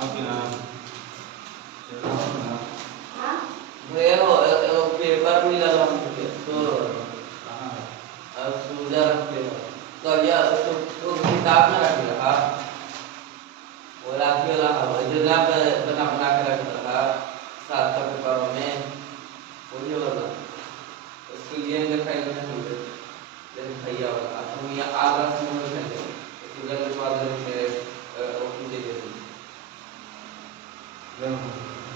आपके नाम चलो ना वो पेपर मिला हमको तो कहाँ है? अब सूजा रखे तो या तो किताब में रख रखा वो राखी वाला हवा जो ना बना बना के रख रखा सात का पेपरों में वही वाला उसके लिए दिखाई नहीं मिलते लेकिन भैया वाला अब हम यहाँ आगरा से नहीं खाते सूजा के बाद से ओपी दे देते जब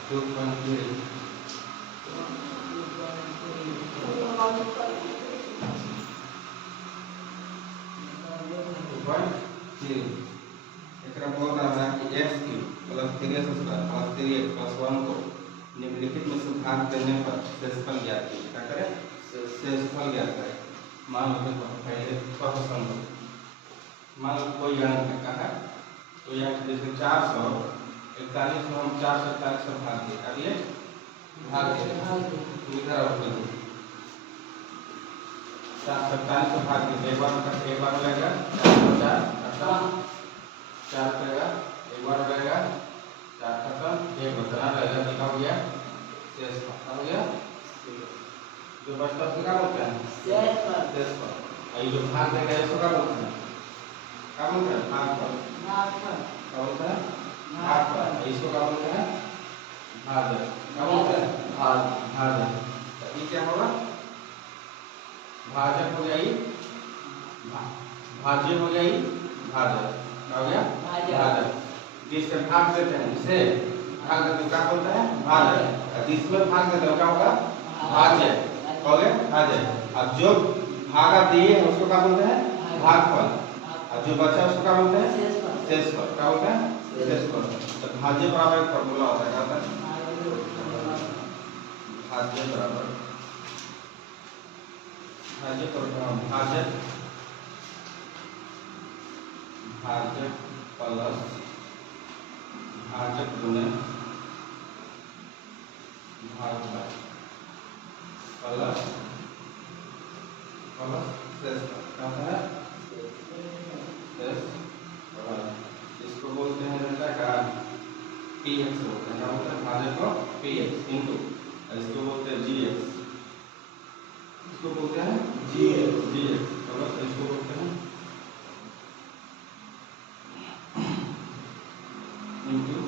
2.3 2.3 एकरा बोल रहा है कि x cube plus 3x square plus 3x plus 1 को निम्नलिखित में से भाग देने पर शेषफल ज्ञात कीजिए। क्या करें? शेषफल ज्ञात करें। मान लो कि पहले प्रश्न लो, मान लो कोई अंक है कहा तो यह जैसे 441 को हम 441 से भाग दिए अब ये भाग दिए इधर और फिर 447 से भाग दिए एक बार लगेगा 4 4 करेगा एक बार रहेगा 4 खत्म एक बचना रहेगा लिखा हो गया शेष हो गया जो बचता उसको क्या बोलते हैं शेषफल। और ये जो भाग देगा इसको क्या बोलते हैं? क्या बोलते हैं? भागफल। क्या बोलते हैं? भागफल। इसको क्या बोलते हैं? भाजक। क्या बोलते हैं? भाजक। तो ये क्या होगा? भाजक हो गया ये भाज्य हो गया ये भाजक। क्या हो गया? भाजक। जिससे भाग देते हैं जिसे भाग देते हैं क्या बोलते हैं? भाजक। जिसमें भाग देते हैं क्या होगा? भाज्य। हो गया? भाज्य। अब जो भागा दिए हैं उसको क्या बोलते हैं? भागफल। और जो बचा उसको क्या बोलते हैं? शेषफल। क्या बोलते हैं? शेषफल। तो भाज्य बराबर एक फॉर्मूला होता है क्या होता है? भाज्य बराबर भाजक प्लस भाजक गुने भागफल प्लस शेषफल। क्या होता है? शेषफल। इसको बोलते हैं बेटा का px बोलते हैं। क्या बोलते हैं? भाजक को px इनटू इसको बोलते हैं gx। इसको बोलते हैं gx प्लस इसको बोलते हैं इनटू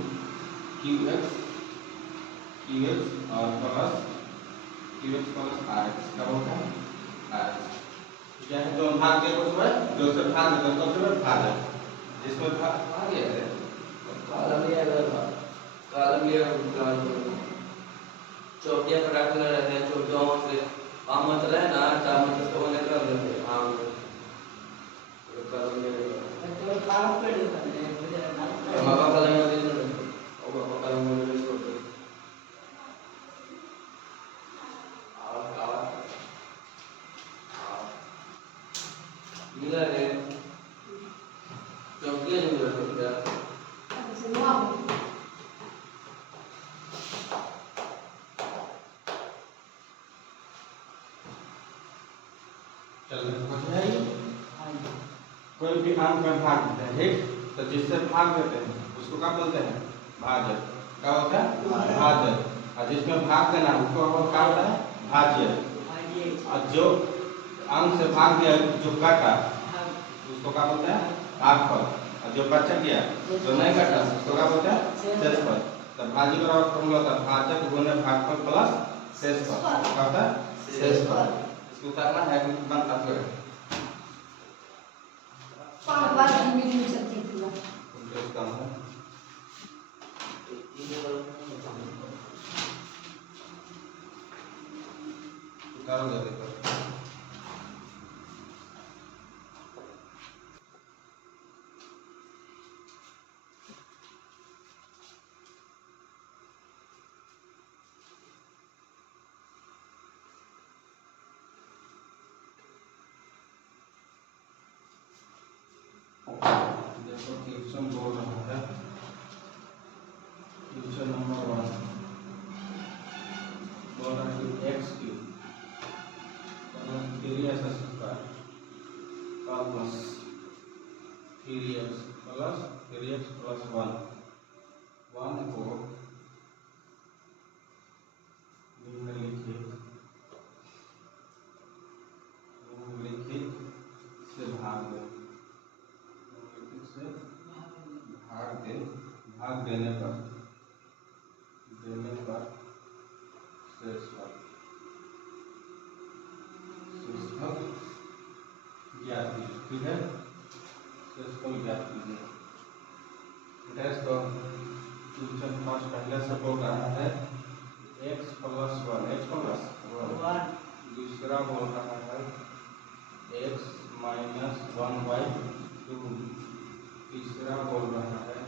qx और प्लस qx प्लस rx। क्या बोलते हैं? rx। चाहे जो भाग के कुछ है जो से भाग देते हैं तो से भाजक जिसमें भाग आ गया है कॉलम लिया चौकिया पर रख रहते हैं चौकियों से आमत रहे ना चामच से वो निकल लेते हैं आम कलम ले मामा कलम में दे और मामा कलम में ले छोड़ दे मिला है चौकिया जो मिला है चल समझ में आई? कोई भी अंक में भाग देते हैं ठीक तो जिससे भाग देते हैं उसको क्या बोलते हैं? भाजक। क्या होता है? भाजक। और जिसमें भाग देना उसको क्या होता है? भाज्य। और जो अंक से भाग दिया जो काटा उसको क्या बोलते हैं? भागफल। और जो बच गया जो नहीं काटा उसको क्या बोलते हैं? शेषफल। तो भाज्य बराबर फॉर्मूला होता है भाजक गुने भागफल प्लस शेषफल। क्या होता है? शेषफल। इसको उतारना है बनता है काम है उतारो जल्दी कर देखो क्वेश्चन बोल रहा है क्वेश्चन नंबर 1 बोल रहा है कि x cube plus 3x square plus 3x plus 1 1 को निम्नलिखित से भाग दे, निम्नलिखित से भाग देने पर शेषफल ज्ञात कीजिए। ठीक है, शेषफल ज्ञात कीजिए। तो क्वेश्चन फर्स्ट पहले से बोल रहा है x प्लस 1, x प्लस 1, दूसरा बोल रहा है x माइनस 1/2, तीसरा बोल रहा है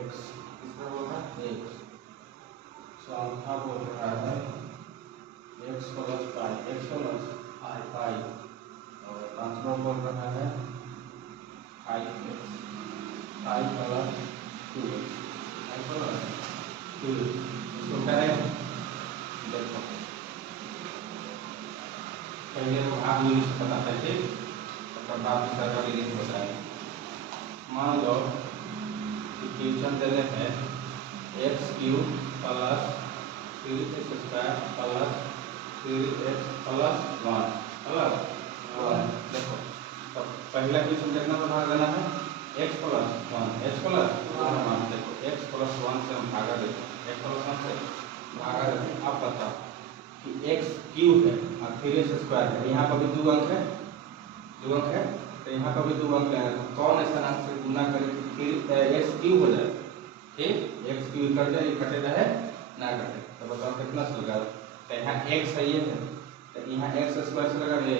x, तीसरा बोल रहा है x, चौथा बोल रहा है x plus pi, x plus pi, और पांचवा बोल रहा है 5x, 5 plus 2x, 5 plus 2x। इसको करें, देखो पहले हम भाग यूनिट से बताते हैं, ठीक, तब बाद में सरकार यूनिट बताएंगे। मान लो कि क्वेश्चन देने हैं x cube plus 3x square plus 3x plus 1 plus 1। देखो तब पहला क्वेश्चन कितना पर भाग देना है x प्लस 1, x प्लस 1। देखो x प्लस 1 से हम भागा देते हैं, x प्लस 1 से भागा देते हैं। अब बताओ कि x क्यूब है और 3x स्क्वायर है, यहाँ पर भी 2 अंक है, 2 अंक है, तो यहाँ पर भी 2 अंक है। तो कौन ऐसा अंक से गुना करे कि x क्यूब हो जाए? ठीक, x क्यूब कट जाए, ये कटे रहे ना कटे। तो बताओ कितना से लगा? तो यहाँ x है, ये है, तो यहाँ x स्क्वायर से लगा ले,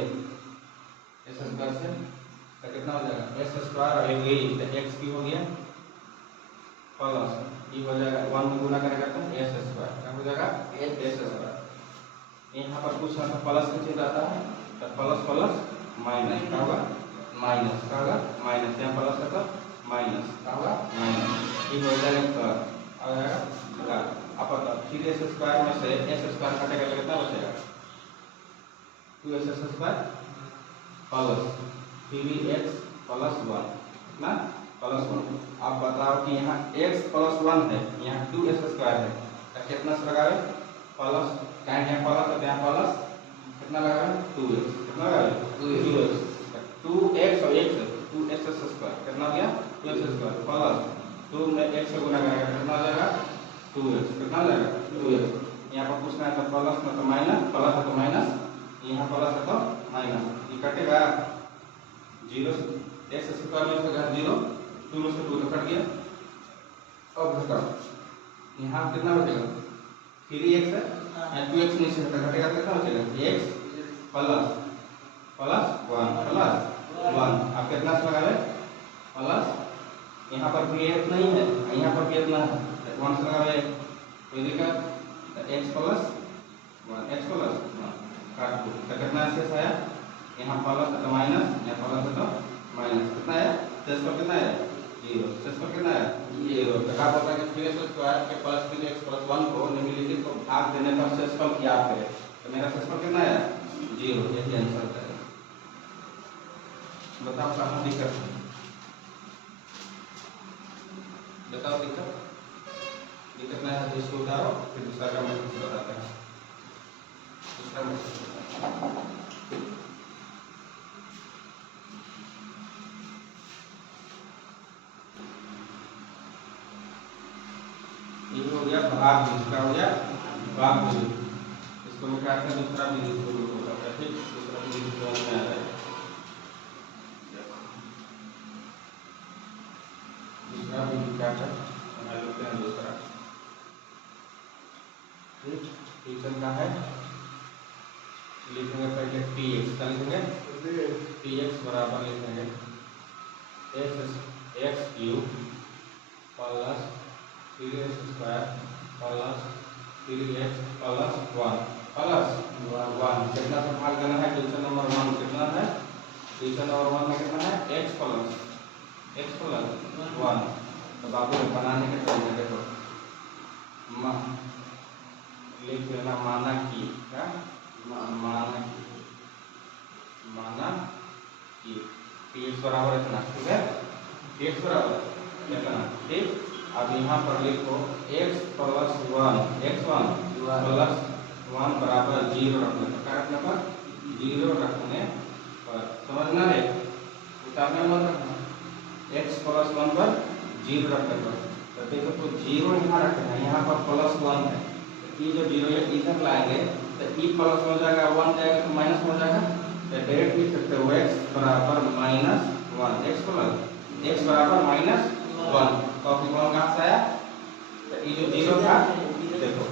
x स्क्वायर से तो कितना हो जाएगा x स्क्वायर और ये तो x क्यूब हो गया प्लस ये हो जाएगा 1 में गुना करेगा तो s स्क्वायर, क्या हो जाएगा s स्क्वायर। यहाँ पर कुछ ना प्लस का चिन्ह आता है, तो प्लस प्लस माइनस क्या होगा, माइनस क्या होगा, माइनस, यहाँ प्लस है तो माइनस क्या होगा, माइनस। ये हो जाएगा आ जाएगा। अब बताओ 3x स्क्वायर में से s स्क्वायर कटेगा तो कितना बचेगा? 2x square plus 3x plus 1, कितना प्लस 1। अब बताओ कि यहाँ x प्लस 1 है, यहाँ 2x स्क्वायर है, तो कितना से लगावे? प्लस, कहीं यहाँ प्लस है तो यहाँ प्लस कितना लगावे? 2x, कितना लगावे? 2x, 2x और x 2x स्क्वायर कितना हो गया? 2x स्क्वायर प्लस 2 में x से गुना करेगा कितना हो जाएगा? 2x, कितना हो जाएगा? 2x। यहाँ पर पूछना है तो प्लस में तो माइनस, प्लस है तो माइनस, यहाँ प्लस है तो माइनस, ये कटेगा 0 से x स्क्वायर में से 0, 2 में से 2 तो कट गया। अब बताओ यहाँ कितना बचेगा? 3x है, यहाँ 2x नीचे से घटेगा तो कितना बचेगा? x plus plus 1 plus 1। अब कितना से लगावे? प्लस, यहाँ पर भी एक नहीं है, यहाँ पर भी इतना है, 1 से लगावे कोई दिक्कत, x प्लस 1, x प्लस 1 काट दो तो कितना शेष आया? यहाँ प्लस है तो माइनस, यहाँ प्लस है तो माइनस, कितना आया? शेषफल कितना आया? 0। शेषफल कितना आया? 0। तो क्या बोलता है कि 3x स्क्वायर के प्लस 3x प्लस 1 को निम्नलिखित को भाग देने पर शेषफल ज्ञात करें। तो मेरा शेषफल कितना आया? 0। यही आंसर है। बताओ कहाँ दिक्कत है? बताओ दिक्कत नहीं है तो इसको उतारो, फिर दूसरा का मैथड बताते हैं। दूसरा मैथड ये हो गया भाग बिंदु, क्या हो गया? भाग बिंदु। इसको मैं काटते हैं, दूसरा बिंदु को होता है, ठीक, दूसरा बिंदु में आ रहा है, दूसरा बिंदु काटा बना लेते हैं दूसरा, ठीक। क्वेश्चन का है, लिखेंगे पहले px, क्या लिखेंगे? px बराबर लिखेंगे x cube plus 3x square plus 3x plus 1 plus 1। कितना से भाग देना है? क्वेश्चन नंबर 1 कितना है? क्वेश्चन नंबर 1 में कितना है? x plus 1। तो बाबू बनाने के तरीके देखो, लिख लेना माना कि, क्या माना कि px बराबर इतना, ठीक है, px बराबर इतना, ठीक। अब यहाँ पर लिखो x प्लस 1 x1 प्लस 1 बराबर 0 रखने पर, क्या रखने पर 0 रखने पर, समझना रे, उतारने मत रखना, x प्लस 1 पर 0 रखने पर। तो देखो तो 0 यहाँ रखना है, यहाँ पर प्लस 1 है, तो ये जो 0 है इधर लाएंगे तो e प्लस हो जाएगा, 1 जाएगा तो माइनस हो जाएगा, तो डायरेक्ट लिख सकते हो x बराबर माइनस 1, x बराबर माइनस 1। कॉपी कौन कहाँ से आया, तो ये जो 0 था, देखो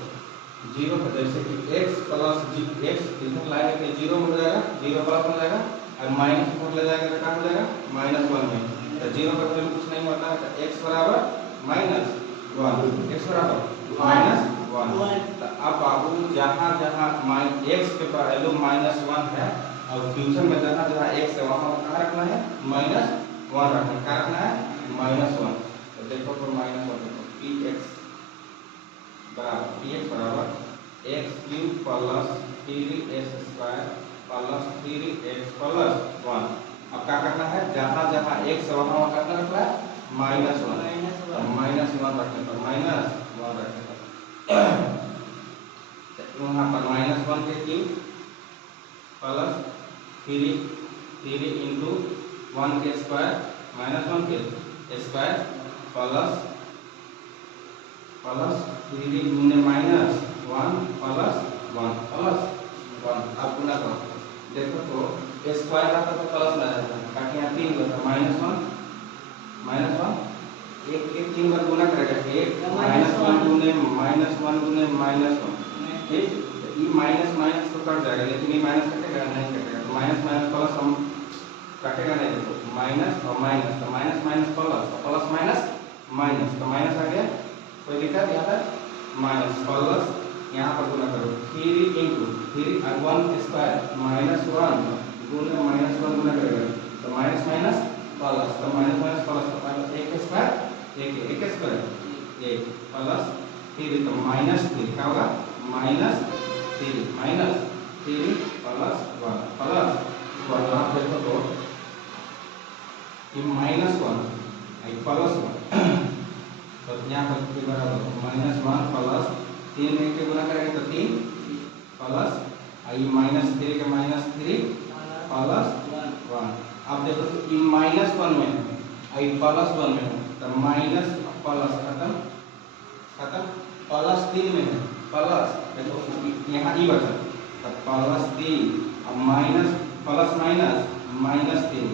0 था, जैसे कि x प्लस x इधर लाएंगे तो 0 हो जाएगा, 0 प्लस हो जाएगा, और माइनस ऊपर ले जाएंगे तो क्या हो जाएगा माइनस 1 में, तो 0 का वैल्यू कुछ नहीं होता है, तो x बराबर माइनस 1, x बराबर माइनस 1। तो अब बाबू जहाँ जहाँ x के वैल्यू माइनस 1 है और फ्यूचर में जहाँ जहाँ x है वहाँ कहाँ रखना है माइनस 1 रखना है, क्या रखना है माइनस 1। तो देखो तो माइनस 1 देखो px बराबर x cube plus 3s square plus 3x plus 1। अब क्या करना है, जहाँ जहाँ x है वहाँ कितना रखना है माइनस 1, माइनस 1 रखने पर, माइनस 1 रखने पर वहाँ पर माइनस 1 के क्यूब प्लस 3 इंटू 1 के स्क्वायर माइनस 1 के स्क्वायर प्लस 3 गुने माइनस 1 प्लस 1 प्लस 1। अब गुना करो, देखो तो स्क्वायर आता तो प्लस में आ जाता है, ताकि यहाँ 3 होता है माइनस 1 एक 3 बार गुना करेगा, एक माइनस 1 गुने माइनस 1 गुने माइनस 1, ठीक। ये माइनस माइनस तो कट जाएगा, लेकिन ये माइनस कटेगा नहीं, कटेगा तो माइनस माइनस प्लस हम कटेगा नहीं, देखो माइनस और माइनस, तो minus minus plus, plus minus minus, तो माइनस आ गया, कोई दिक्कत यहाँ पर माइनस प्लस, यहाँ पर गुना करो 3 इंटू 3 और 1 स्क्वायर माइनस 1 गुना माइनस 1 गुना करेगा तो माइनस माइनस प्लस, तो माइनस माइनस प्लस, तो एक स्क्वायर एक स्क्वायर एक प्लस 3, तो माइनस 3 क्या होगा माइनस 3 प्लस 1 प्लस 1। आप देखो तो ये माइनस 1 प्लस 1 तो यहाँ पर बराबर माइनस 1 प्लस 3 के गुना करेंगे तो 3 प्लस आई माइनस 3 के माइनस 3 प्लस 1। अब देखो तो ये माइनस 1 में आई प्लस 1 में है, तो माइनस प्लस खत्म प्लस 3 में है, प्लस देखो यहाँ ई बचा तो प्लस 3 अब माइनस प्लस माइनस माइनस 3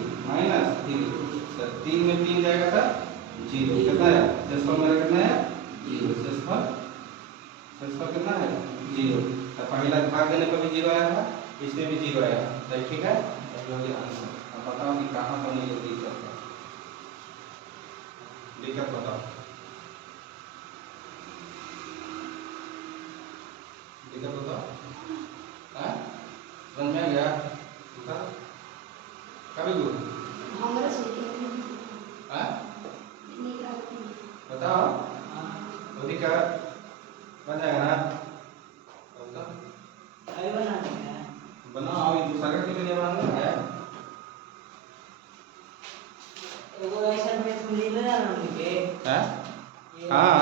तो 3 में 3 जाएगा था 0, कितना है शेषफल मेरा कितना है 0, शेषफल कितना है 0। तो पहला भाग देने पर भी 0 आया था, इसमें भी 0 आया था, तो ठीक है आंसर। अब बताओ कि कहाँ पर नहीं होती दिक्कत बताओ, दिक्कत बताओ, समझ में आ गया कभी बताओ तो दिक्कत बन जाएगा ना, बनाओ दूसरा का कितने बनाना है, हाँ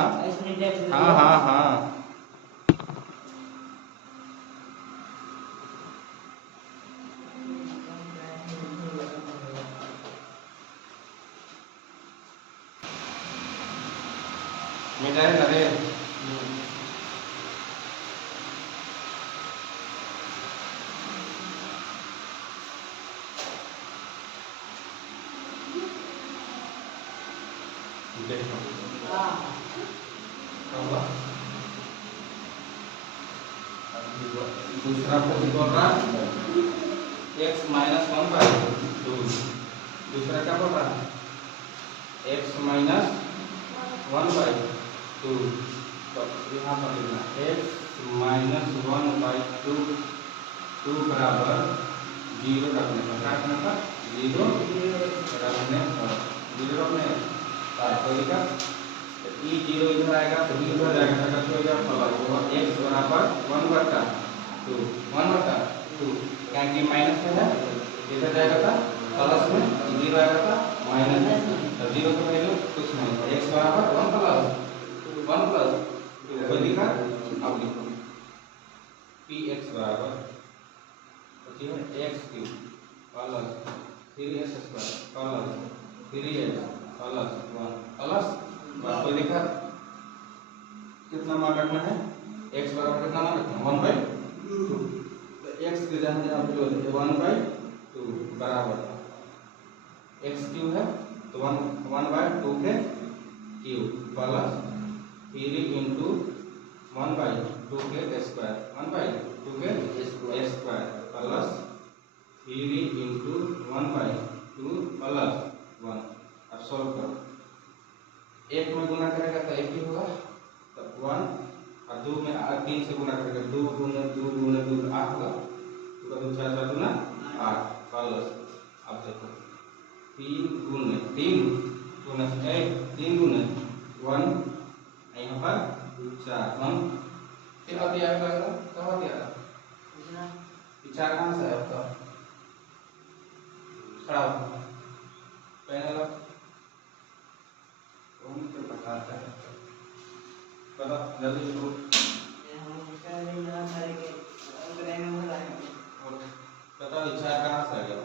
मिटाए ना रे, दूसरा बोल रहा x माइनस 1/2, दूसरा क्या बोल रहा है x माइनस 1/2, तो यहाँ पर लिखना x माइनस 1/2 बराबर 0 रखने पर, क्या रखने पर 0 रखने पर कोई दिक्कत, e 0 इधर आएगा तो b उधर जाएगा, तो कैसे हो जाएगा प्लस x बराबर 1/2 क्या कि माइनस में है, इधर जाएगा था प्लस में 0 आएगा था माइनस, तो 0 का वैल्यू कुछ नहीं है, x बराबर 1 प्लस 2, कोई दिक्कत? अब लिखो px बराबर x cube plus 3s square plus 3x plus 1 plus 1, कोई दिक्कत? कितना मान रखना है? x बराबर कितना मान रखना है? 1/2। तो x के जहाँ जहाँ जो है 1/2 बराबर x क्यूब है तो 1/2 के क्यूब प्लस 3 इंटू 1/2 के स्क्वायर 1/2 के स्क्वायर प्लस 3 इंटू 1/2 प्लस 1। अब सॉल्व करो, एक में गुना करेगा तो एक ही होगा, तो 1 और 2 में 3 से गुना करेगा 2 गुना 2 गुना 2 8 होगा, 2 का 2 4 4 गुना 8 प्लस, अब देखो 3 गुना 3 गुना 3 गुना 1 यहाँ पर 4 1 क्या बात याद आएगा? क्या बात याद? 4 कहाँ से है आपका? खड़ा हो पहले लो कौन तो बताता है, बता जल्दी शुरू। बताओ 4 कहाँ से आ गया?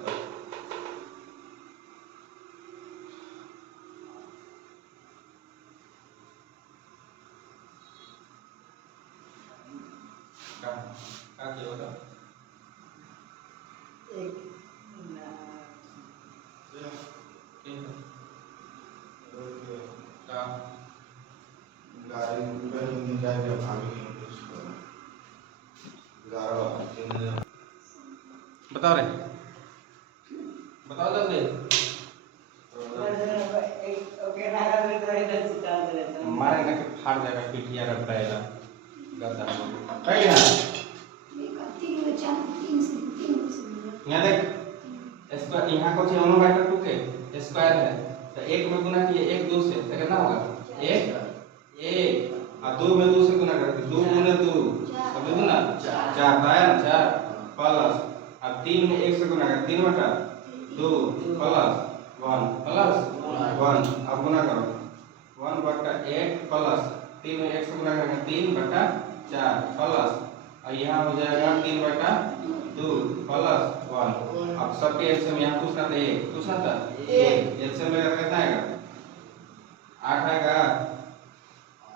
क्या किया होगा? बताओ रे, बताओ जल्दी। मारेगा कि फाड़ जाएगा पिटिया रखता गद्दा कहीं यहाँ देख स्क्वायर, यहाँ को चाहिए 1/2 के स्क्वायर है तो 1 में गुना किए 1 2 से तो कितना होगा 1 और 2 में 2 से गुना करके 2 गुना 2 अब देखो ना 4 आया ना 4 प्लस, अब 3 में 1 से गुना कर 3/2 प्लस 1 प्लस 1, अब गुना करो 1/8 प्लस 3 में 1 से गुना करेंगे 3/4 प्लस, और यहाँ हो जाएगा 3/2 प्लस 1। अब सबके एलसीएम यहाँ पूछना था 1 पूछना था 1 एलसीएम लेकर कितना आएगा 8 आएगा,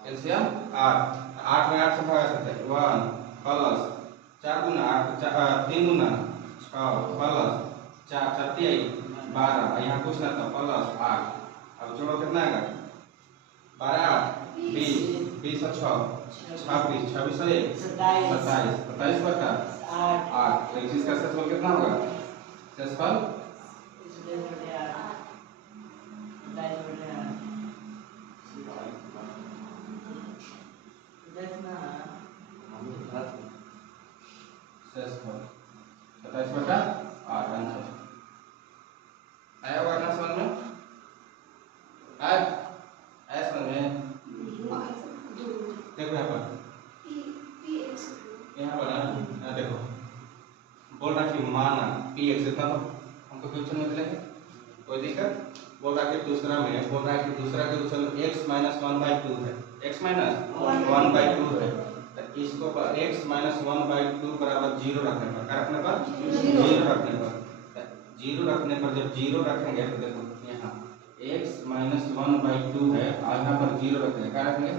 एलसीएम 8 में 8 से भाग सकते हैं 1 प्लस 4 गुना 8 3 गुना 6 प्लस 4 4 12, यहाँ पूछना था प्लस 8, अब जोड़ो कितना आएगा 12 20 20 और 6 26 26 और 1 27 27/8, तो इसका सेसफल कितना होगा? सेसफल सेसफल 27/8 आंसर आया होगा ना समझ में? आया समझ में? देखो यहाँ पर ना देखो बोल रहा कि माना px इतना तो हमको क्वेश्चन में मिलेगा, कोई दिक्कत? बोल रहा कि दूसरा में बोल रहा है कि दूसरा के क्वेश्चन में x - 1/2 है, x - 1/2 है, तो इसको पर x - 1/2 बराबर 0 रखने पर क्या रखने पर 0 रखने पर 0 रखने पर जब 0 रखेंगे तो देखो यहाँ x - 1/2 है और यहाँ पर 0 रखेंगे क्या रखेंगे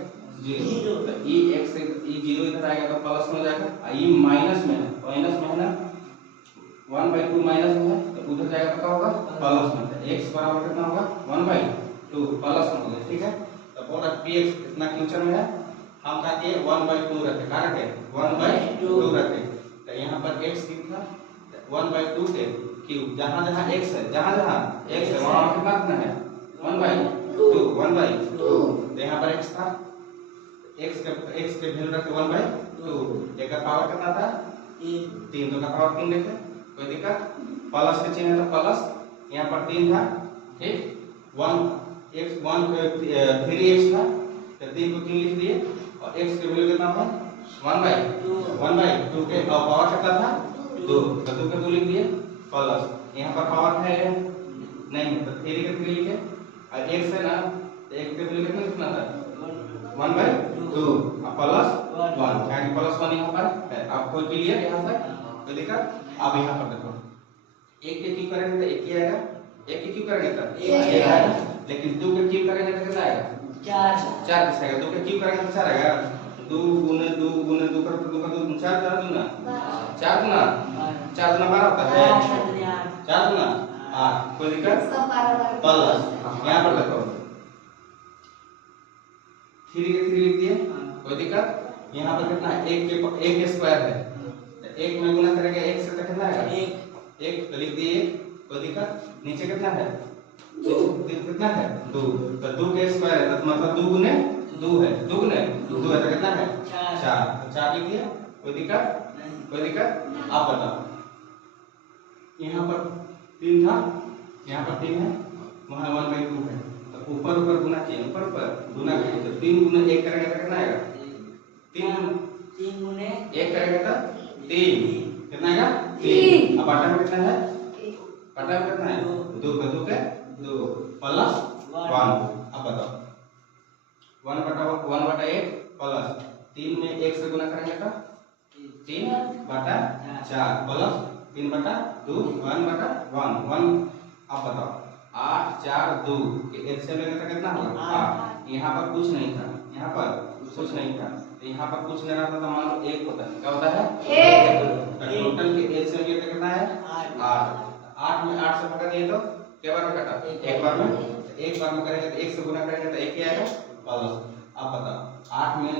0, तो e x से e 0 इधर आएगा तो प्लस में हो जाएगा, e माइनस में है ना 1/2 माइनस में है तो उधर जाएगा तो क्या होगा प्लस में, तो x बराबर कितना होगा 1/2 प्लस में होगा, ठीक है? तो बोल रहा px कितना क्वेश्चन में है, हम कहते हैं 1/2 रखे, क्या रखे 1/2 रखे, तो यहाँ पर x कितना 1/2 के क्यूब, जहाँ जहाँ x है वहाँ कितना रखना है 1/2 तो यहाँ पर x था, x के वैल्यू रखे 1/2, एक का पावर कितना था 3, 2 का पावर 3 देखे, कोई दिक्कत? प्लस के चिन्ह है तो प्लस, यहाँ पर 3 था, ठीक 3x था तो 3 को 3 लिख दिए और x के वैल्यू कितना था 1/2 के पावर कितना था 2, तो 2 के 2 लिख दिए प्लस, यहाँ पर पावर है नहीं है तो 3 के 3 लिखे और x है ना तो 1 के 3 कितना था 1/2 अब प्लस 1 क्या कि प्लस 1 यहाँ पर है। अब कोई क्लियर यहाँ तक कोई दिक्कत? अब यहाँ पर देखो 1 के क्यूब करेंगे तो 1 ही आएगा 1 के क्यूब करेंगे तो 1 आएगा लेकिन 2 के क्यूब करेंगे तो कितना आएगा 4 कैसे आएगा 2 के क्यूब करेंगे तो 4 आएगा 2 गुने 2 गुने 2 करो तो 2 का 2 4 4 दूना 4 गुना 4 गुना 12 होता है 4 गुना 8 कोई दिक्कत? प्लस यहाँ पर देखो 3 के 3 लिख दिए कोई दिक्कत? यहाँ पर कितना है 1 के स्क्वायर है 1 में गुना करेंगे 1 से तो कितना आएगा 1 तो लिख दिए कोई दिक्कत? नीचे कितना है 2 कितना है 2 तो 2 के स्क्वायर है तो मतलब 2 गुने 2 है 2 गुने 2 है तो कितना है 4 तो 4 लिख दिया कोई दिक्कत? कोई दिक्कत? आप बताओ यहाँ पर 3 था यहाँ पर 3 है वहाँ 1/2 है तो ऊपर ऊपर गुना चाहिए ऊपर ऊपर गुना करेंगे तो 3 गुना 1 करेंगे तो कितना आएगा 3 गुने 1 करेंगे तो 3 कितना आएगा 3 अब आटा में कितना है आटा में कितना है 2 का 2 के 2 प्लस 1 अब बताओ 1/1 प्लस 3 में 1 से गुना करेंगे तो 3/4 प्लस 3/2 1/1 अब बताओ 8 4 2 के 1 से लेंगे तो कितना होगा 8 यहाँ पर कुछ नहीं था यहाँ पर कुछ नहीं था तो यहाँ पर कुछ नहीं रहता तो मान लो 1 होता है क्या होता है 1 तो टोटल के 1 से लेंगे तो कितना है 8 8 में 8 से भगा दिए तो क्या बार में कटा एक बार में करेंगे तो 1 से गुना करेंगे तो 1 ही आएगा प्लस अब बताओ 8 में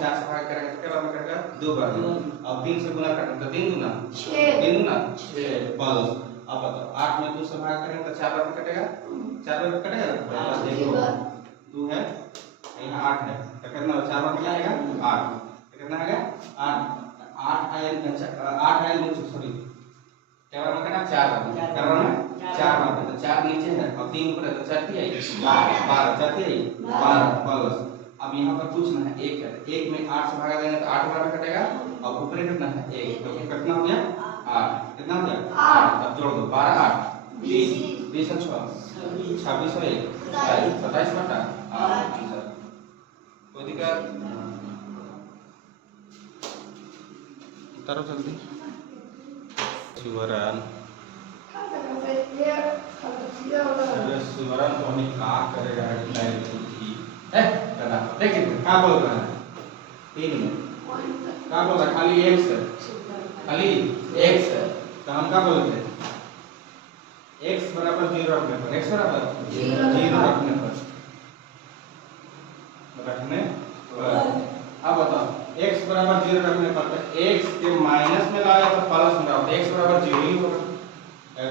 4 से भाग करेंगे तो क्या बार में कटेगा 2 बार में अब 3 से गुना करेंगे तो 3 गुना 6 प्लस अब बताओ 8 में 2 से भाग करेंगे तो 4 बार में कटेगा 4 बार में कटेगा बस देखो 2 है यहाँ 8 है तो कितना 4 बार में आएगा 8 तो कितना आएगा 8 आया सॉरी क्या बार में कटा 4 बार में 4 बार में तो 4 नीचे है और 3 ऊपर है तो 4 की आई 12 4 की आई 12 प्लस अब यहाँ पर कुछ ना है 1 है 1 में 8 से भागा देंगे तो 8 बार में कटेगा और ऊपर कितना है 1 तो कितना हो गया 8 कितना हो गया 8 अब जोड़ दो 12 8 20 20 6 26 और 1 27 बटा 8 कोई दिक्कत उतारो जल्दी सुवरण अरे सुवरण तो हमें क्या करेगा टाइम की है करना देखिए क्या बोल रहा है 3 में क्या बोल रहा है खाली x है तो हम क्या बोलते हैं x बराबर 0 रखने पर x बराबर 0 रखने पर अब बताओ x बराबर 0 रखने पर x के माइनस में लाया तो प्लस में लाओ x बराबर 0 ही होगा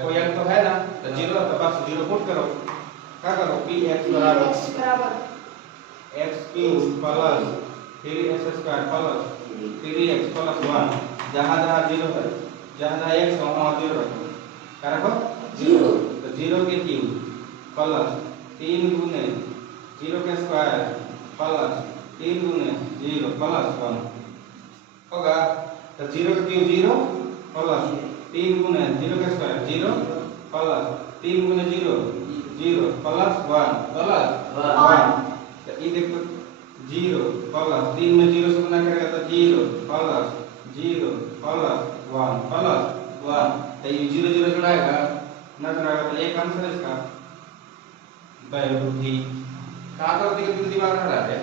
कोई अंक तो है ना तो 0 तो बस 0 पुट करो क्या करो p x बराबर x cube plus 3x square plus 3x plus 1 जहाँ जहाँ 0 है जहाँ x हो वहाँ 0 रखो क्या रखो 0 तो 0 के क्यूब प्लस 3 गुने 0 के स्क्वायर प्लस 3 गुने 0 प्लस 1 होगा तो 0 का क्यूब 0 प्लस 3 गुने 0 का स्क्वायर 0 प्लस 3 गुने 0 0 प्लस 1 तो ये देखो 0 प्लस 3 में 0 से गुना करेगा तो 0 प्लस 1 प्लस 1 तो ये 0 0 जुड़ाएगा ना जुड़ाएगा तो एक आंसर है इसका बहुविधि कहाँ तो दिमाग में रहा है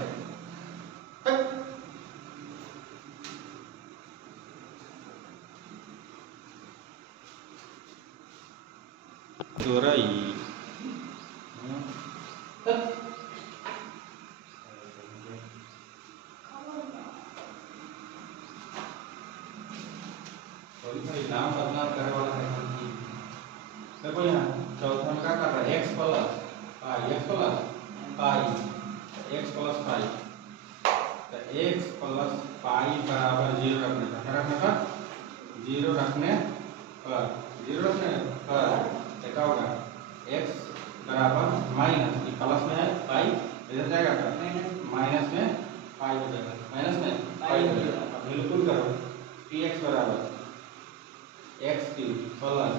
दोहराई नाम बदलाव करने वाला है देखो यहाँ चौथा में क्या कर रहा है x प्लस पाई तो x प्लस पाई बराबर 0 रखने का क्या रखने का 0 रखने पर क्या होगा x बराबर माइनस प्लस में है पाई इधर जाएगा माइनस में पाई हो जाएगा माइनस में पाई हो जाएगा अब बिल्कुल करो px बराबर x cube plus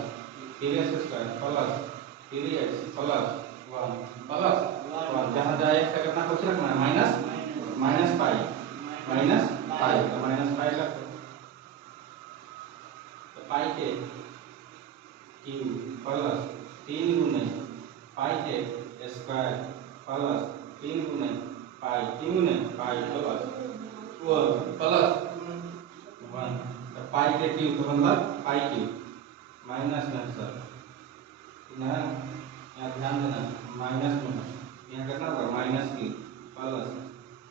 3x square plus 3x plus 1 plus 1 जहाँ जहाँ x का कितना कुछ रखना है माइनस पाई तो माइनस पाई रख दो। तो पाई के क्यू प्लस 3 गुने पाई के स्क्वायर प्लस 3 गुने पाई प्लस 1 तो पाई के क्यू तो मतलब पाई क्यू माइनस में सर ना यहाँ ध्यान देना माइनस में यहाँ करना होगा माइनस की plus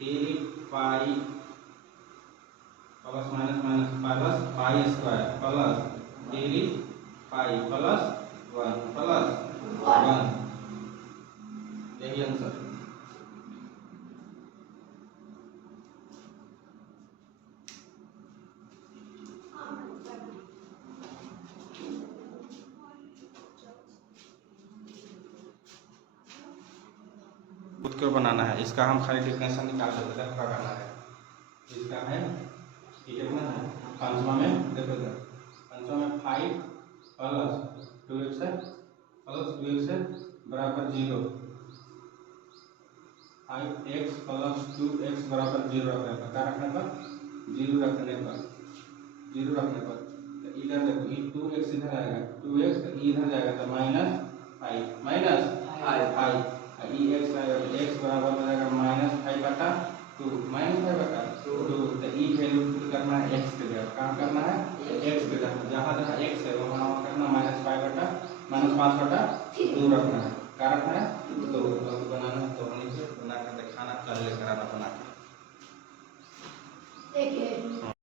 3 pi plus minus plus pi square plus 3 pi plus 1 यही आंसर। खुद को बनाना है इसका हम खाली डिफिनेशन निकाल देते हैं क्या करना है इसका है कितना है पांचवा में देखो इधर पांचवा में 5 प्लस 2x है बराबर 0 5x प्लस 2x बराबर 0 रखने पर क्या रखने पर 0 रखने पर तो इधर देखो ये 2x इधर आएगा 2x तो इधर जाएगा तो माइनस 5 ये x आएगा तो x बराबर हो जाएगा -5 बटा 2 तो ई वैल्यू पुट करना है x के जगह कहाँ करना है x के जगह जहाँ जहाँ x है वहाँ करना -5 बटा 2 रखना है क्या रखना है तो बनाना तो बना कर दिखाना कल लेकर आना बना के